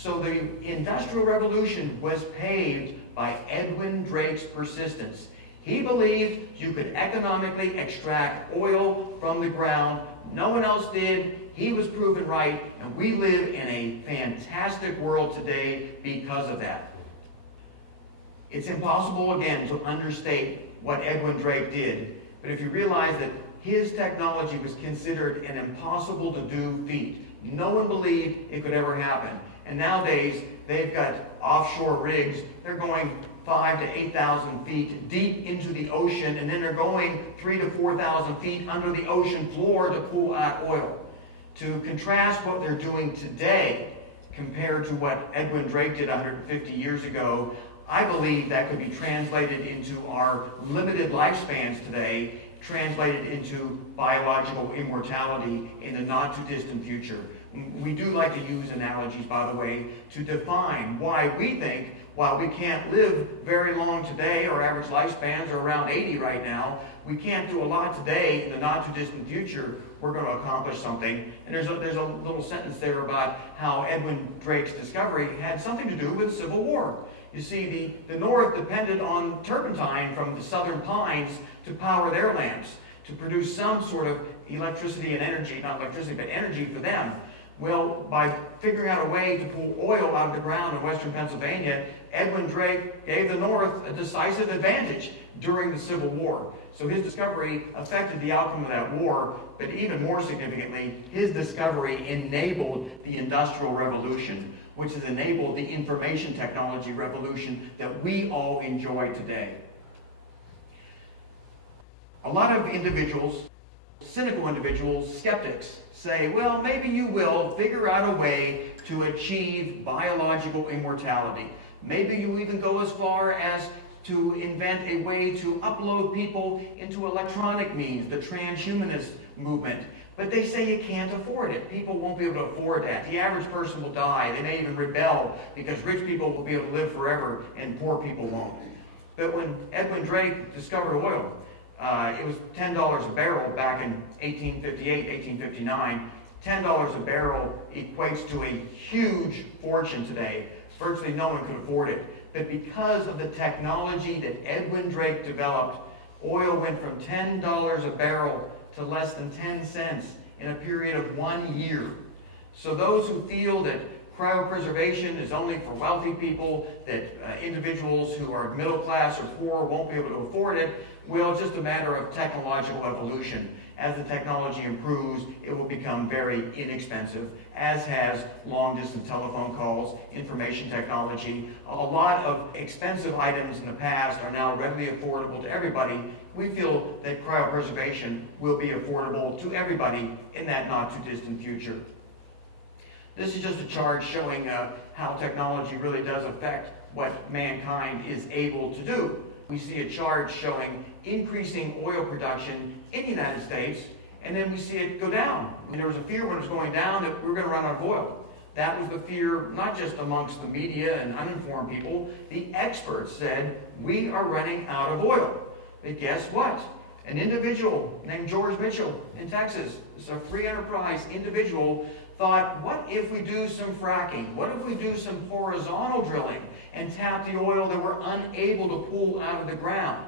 So the Industrial Revolution was paved by Edwin Drake's persistence. He believed you could economically extract oil from the ground. No one else did. He was proven right, and we live in a fantastic world today because of that. It's impossible, again, to understate what Edwin Drake did, but if you realize that his technology was considered an impossible-to-do feat. No one believed it could ever happen. And nowadays, they've got offshore rigs. They're going 5,000 to 8,000 feet deep into the ocean, and then they're going 3,000 to 4,000 feet under the ocean floor to pull out oil. To contrast what they're doing today compared to what Edwin Drake did 150 years ago, I believe that could be translated into our limited lifespans today, translated into biological immortality in the not-too-distant future. We do like to use analogies, by the way, to define why we think, while we can't live very long today, our average lifespans are around 80 right now, we can't do a lot today. In the not-too-distant future, we're going to accomplish something. And there's a little sentence there about how Edwin Drake's discovery had something to do with the Civil War. You see, the North depended on turpentine from the southern pines to power their lamps, to produce some sort of electricity and energy, not electricity, but energy for them. Well, by figuring out a way to pull oil out of the ground in western Pennsylvania, Edwin Drake gave the North a decisive advantage during the Civil War. So his discovery affected the outcome of that war, but even more significantly, his discovery enabled the Industrial Revolution, which has enabled the information technology revolution that we all enjoy today. A lot of individuals, cynical individuals, skeptics, say, well, maybe you will figure out a way to achieve biological immortality. Maybe you even go as far as to invent a way to upload people into electronic means, the transhumanist movement. But they say you can't afford it. People won't be able to afford that. The average person will die. They may even rebel because rich people will be able to live forever and poor people won't. But when Edwin Drake discovered oil, it was $10 a barrel back in 1858, 1859. $10 a barrel equates to a huge fortune today. Virtually no one could afford it. But because of the technology that Edwin Drake developed, oil went from $10 a barrel to less than 10 cents in a period of 1 year. So those who feel that cryopreservation is only for wealthy people, that individuals who are middle class or poor won't be able to afford it, well, it's just a matter of technological evolution. As the technology improves, it will become very inexpensive, as has long-distance telephone calls, information technology. A lot of expensive items in the past are now readily affordable to everybody. We feel that cryopreservation will be affordable to everybody in that not-too-distant future. This is just a chart showing how technology really does affect what mankind is able to do. We see a chart showing increasing oil production in the United States, and then we see it go down. And there was a fear when it was going down that we were going to run out of oil. That was the fear not just amongst the media and uninformed people. The experts said, we are running out of oil. But guess what? An individual named George Mitchell in Texas, it's a free enterprise individual, thought, what if we do some fracking? What if we do some horizontal drilling and tap the oil that we're unable to pull out of the ground?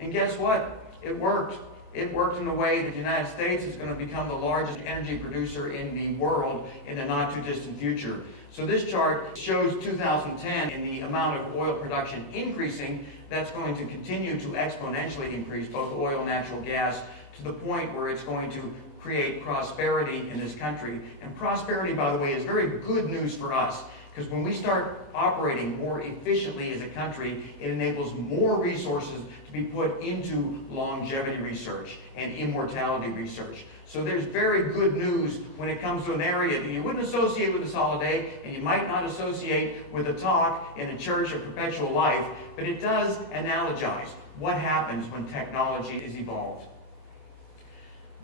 And guess what? It worked. It worked in a way that the United States is going to become the largest energy producer in the world in the not-too-distant future. So this chart shows 2010 and the amount of oil production increasing. That's going to continue to exponentially increase, both oil and natural gas, to the point where it's going to create prosperity in this country. And prosperity, by the way, is very good news for us, because when we start operating more efficiently as a country, it enables more resources to be put into longevity research and immortality research. So there's very good news when it comes to an area that you wouldn't associate with this holiday, and you might not associate with a talk in a church of perpetual life, but it does analogize what happens when technology is evolved.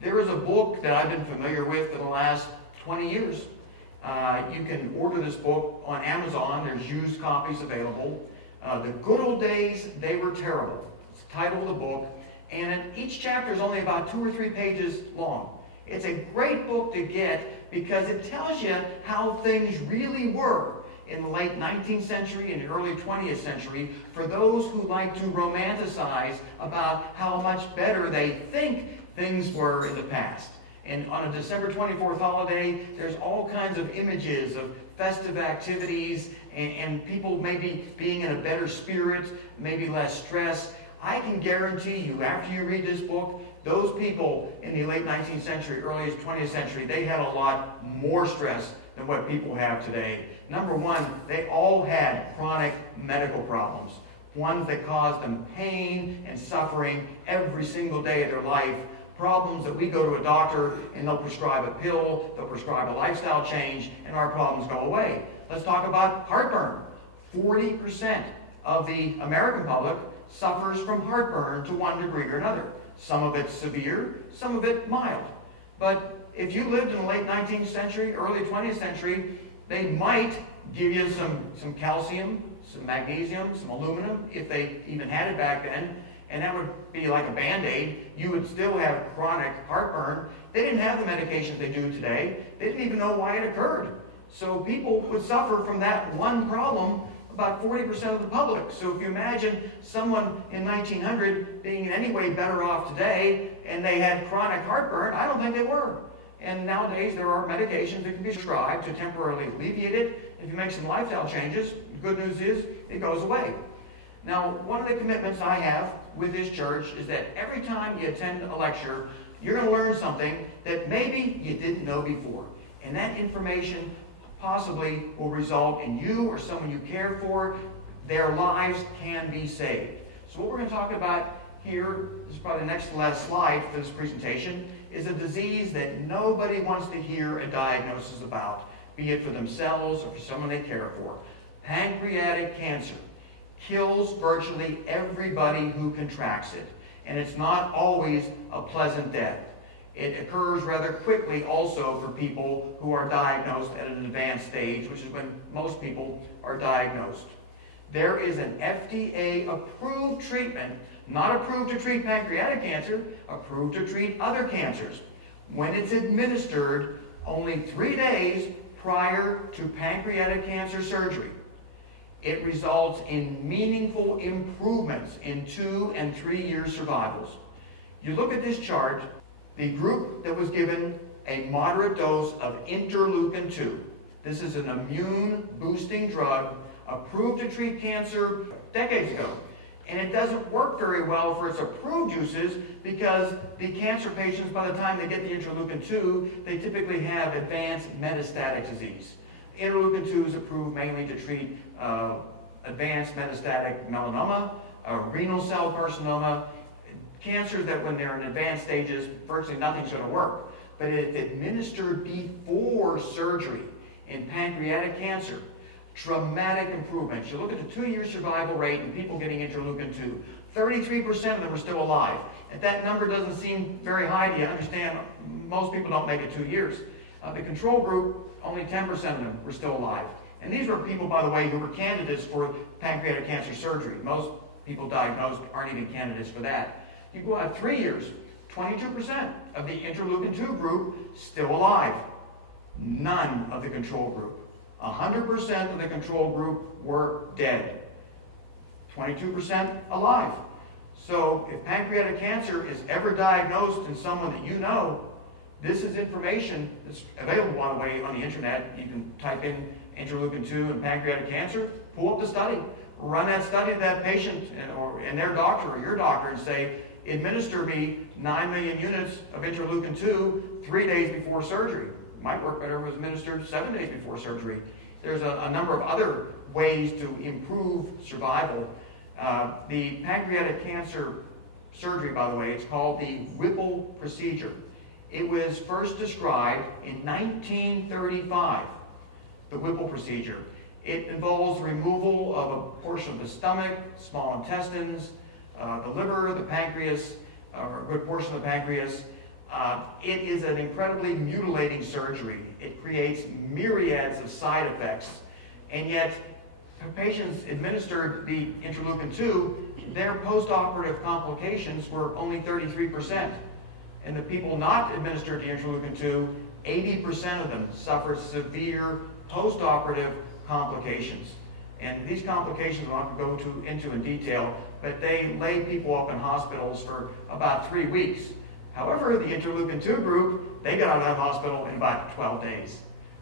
There is a book that I've been familiar with for the last 20 years. You can order this book on Amazon. There's used copies available. The Good Old Days, They Were Terrible. It's the title of the book. And each chapter is only about 2 or 3 pages long. It's a great book to get because it tells you how things really were in the late 19th century and early 20th century for those who like to romanticize about how much better they think things were in the past. And on a December 24th holiday, there's all kinds of images of festive activities and people maybe being in a better spirit, maybe less stress. I can guarantee you, after you read this book, those people in the late 19th century, early 20th century, they had a lot more stress than what people have today. Number one, they all had chronic medical problems, ones that caused them pain and suffering every single day of their life, problems that we go to a doctor and they'll prescribe a pill, they'll prescribe a lifestyle change, and our problems go away. Let's talk about heartburn. 40% of the American public suffers from heartburn to one degree or another. Some of it severe, some of it mild. But if you lived in the late 19th century, early 20th century, they might give you some calcium, some magnesium, some aluminum, if they even had it back then, and that would be like a Band-Aid. You would still have chronic heartburn. They didn't have the medications they do today. They didn't even know why it occurred. So people would suffer from that one problem, about 40% of the public. So if you imagine someone in 1900 being in any way better off today, and they had chronic heartburn, I don't think they were. And nowadays there are medications that can be prescribed to temporarily alleviate it. If you make some lifestyle changes, the good news is it goes away. Now, one of the commitments I have with this church is that every time you attend a lecture, you're going to learn something that maybe you didn't know before. And that information possibly will result in you or someone you care for, their lives can be saved. So what we're going to talk about here, this is probably the next to last slide for this presentation, is a disease that nobody wants to hear a diagnosis about, be it for themselves or for someone they care for. Pancreatic cancer kills virtually everybody who contracts it, and it's not always a pleasant death. It occurs rather quickly also for people who are diagnosed at an advanced stage, which is when most people are diagnosed. There is an FDA-approved treatment, not approved to treat pancreatic cancer, approved to treat other cancers, when it's administered only 3 days prior to pancreatic cancer surgery. It results in meaningful improvements in 2 and 3 year survivals. You look at this chart, the group that was given a moderate dose of interleukin-2. This is an immune-boosting drug approved to treat cancer decades ago. And it doesn't work very well for its approved uses because the cancer patients, by the time they get the interleukin-2, they typically have advanced metastatic disease. Interleukin-2 is approved mainly to treat advanced metastatic melanoma, renal cell carcinoma, cancers that when they're in advanced stages, virtually nothing's going to work. But if administered before surgery in pancreatic cancer, dramatic improvements. You look at the 2 year survival rate in people getting interleukin-2. 33% of them are still alive. If that number doesn't seem very high to you, understand most people don't make it 2 years. The control group, only 10% of them were still alive. And these were people, by the way, who were candidates for pancreatic cancer surgery. Most people diagnosed aren't even candidates for that. You go out 3 years, 22% of the interleukin-2 group still alive. None of the control group. 100% of the control group were dead. 22% alive. So if pancreatic cancer is ever diagnosed in someone that you know, this is information that's available, by the way, on the internet. You can type in interleukin-2 and pancreatic cancer, pull up the study, run that study to that patient and their doctor or your doctor and say, administer me 9 million units of interleukin-2 3 days before surgery. It might work better if it was administered 7 days before surgery. There's a number of other ways to improve survival. The pancreatic cancer surgery, by the way, it's called the Whipple Procedure. It was first described in 1935, the Whipple Procedure. It involves removal of a portion of the stomach, small intestines, the liver, the pancreas, or a good portion of the pancreas. It is an incredibly mutilating surgery. It creates myriads of side effects, and yet patients administered the interleukin-2, their post-operative complications were only 33%. And the people not administered the interleukin-2, 80% of them suffered severe post-operative complications. And these complications I won't go into in detail, but they laid people up in hospitals for about 3 weeks. However, the interleukin-2 group, they got out of that hospital in about 12 days.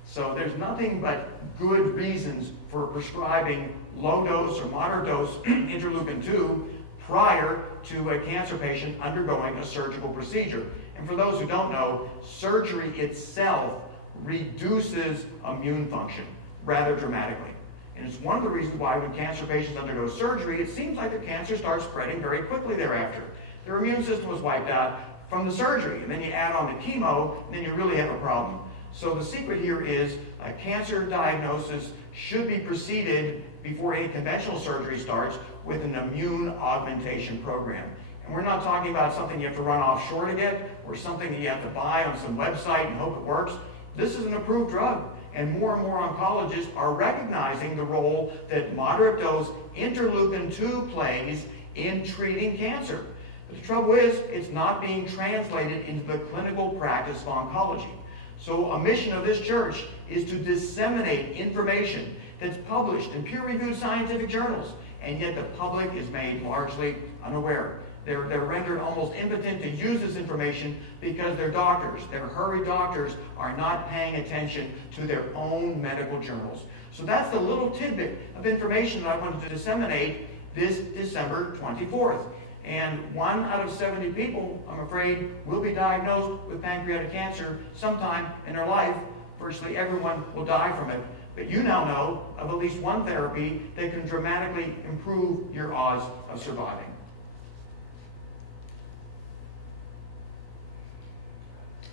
So there's nothing but good reasons for prescribing low-dose or moderate-dose interleukin-2 prior to a cancer patient undergoing a surgical procedure. And for those who don't know, surgery itself reduces immune function rather dramatically. And it's one of the reasons why when cancer patients undergo surgery, it seems like their cancer starts spreading very quickly thereafter. Their immune system was wiped out from the surgery, and then you add on the chemo, and then you really have a problem. So the secret here is a cancer diagnosis should be preceded before any conventional surgery starts with an immune augmentation program. And we're not talking about something you have to run offshore to get, or something that you have to buy on some website and hope it works. This is an approved drug, and more oncologists are recognizing the role that moderate dose interleukin-2 plays in treating cancer. But the trouble is, it's not being translated into the clinical practice of oncology. So a mission of this church is to disseminate information that's published in peer-reviewed scientific journals, and yet the public is made largely unaware. They're rendered almost impotent to use this information because their doctors, their hurried doctors, are not paying attention to their own medical journals. So that's the little tidbit of information that I wanted to disseminate this December 24th. And 1 out of 70 people, I'm afraid, will be diagnosed with pancreatic cancer sometime in their life. Virtually everyone will die from it. But you now know of at least one therapy that can dramatically improve your odds of surviving.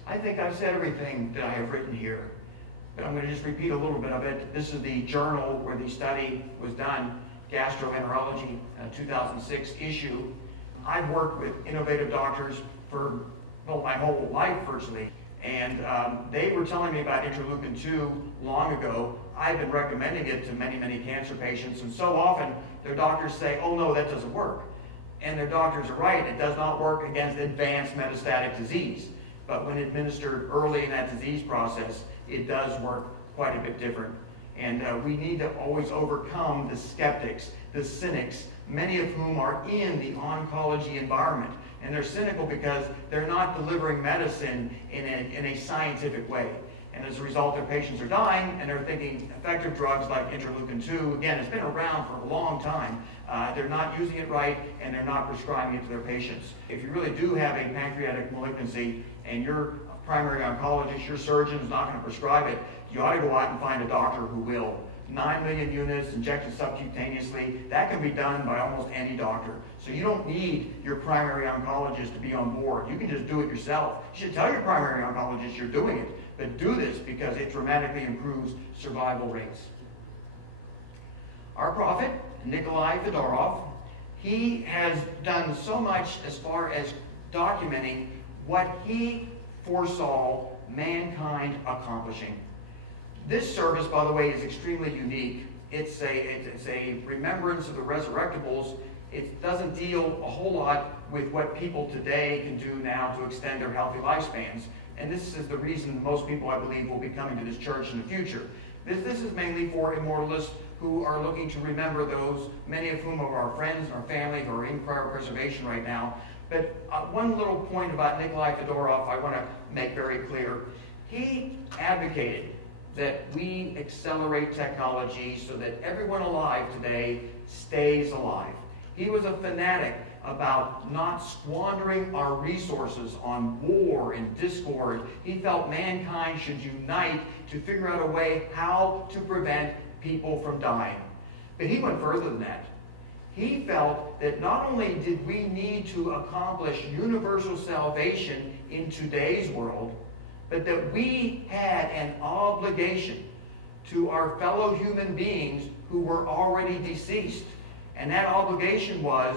I think I've said everything that I have written here, but I'm going to just repeat a little bit of it. This is the journal where the study was done, Gastroenterology, 2006 issue. I've worked with innovative doctors for my whole life virtually, and they were telling me about interleukin-2 long ago. I've been recommending it to many cancer patients, and so often their doctors say, oh no, that doesn't work. And their doctors are right, it does not work against advanced metastatic disease. But when administered early in that disease process, it does work quite a bit different. And we need to always overcome the skeptics, the cynics, many of whom are in the oncology environment. And they're cynical because they're not delivering medicine in a scientific way. And as a result, their patients are dying, and they're thinking effective drugs like interleukin-2, again, it's been around for a long time. They're not using it right, and they're not prescribing it to their patients. If you really do have a pancreatic malignancy, and your primary oncologist, your surgeon is not going to prescribe it, you ought to go out and find a doctor who will. 9 million units injected subcutaneously, that can be done by almost any doctor. So you don't need your primary oncologist to be on board. You can just do it yourself. You should tell your primary oncologist you're doing it, but do this because it dramatically improves survival rates. Our prophet, Nikolai Fedorov, he has done so much as far as documenting what he foresaw mankind accomplishing. This service, by the way, is extremely unique. It's a remembrance of the resurrectables. It doesn't deal a whole lot with what people today can do now to extend their healthy lifespans. And this is the reason most people, I believe, will be coming to this church in the future. This is mainly for immortalists who are looking to remember those, many of whom are our friends and our family who are in cryopreservation right now. But one little point about Nikolai Fedorov I want to make very clear. He advocated that we accelerate technology so that everyone alive today stays alive. He was a fanatic about not squandering our resources on war and discord. He felt mankind should unite to figure out a way how to prevent people from dying. But he went further than that. He felt that not only did we need to accomplish universal salvation in today's world, but that we had an obligation to our fellow human beings who were already deceased. And that obligation was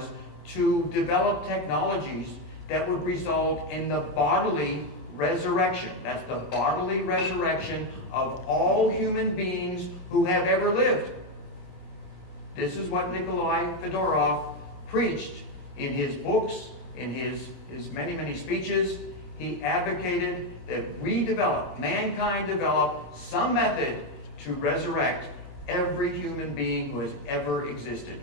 to develop technologies that would result in the bodily resurrection. That's the bodily resurrection of all human beings who have ever lived. This is what Nikolai Fedorov preached in his books, in his many speeches. He advocated that we develop, mankind develop, some method to resurrect every human being who has ever existed.